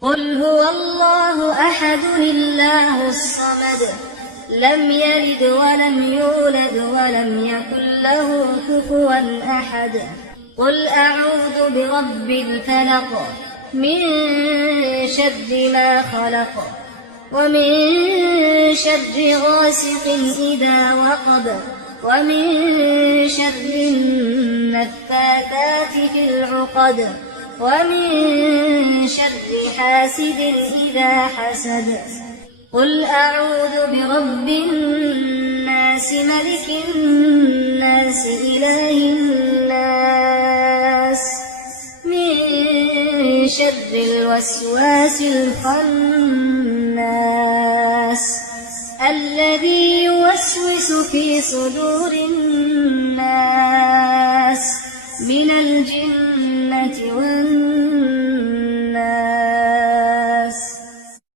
قل هو الله أحد الله الصمد لم يلد ولم يولد ولم يكن له كفوا أحد قل أعوذ برب الفلق من شر ما خلق ومن شر غاسق إذا وقب ومن شر النفاثات في العقد ومن شر حاسد إذا حسد قل أعوذ برب الناس ملك الناس إله الناس من شر الوسواس الخناس الذي يوسوس في صدور الناس من الجنة والناس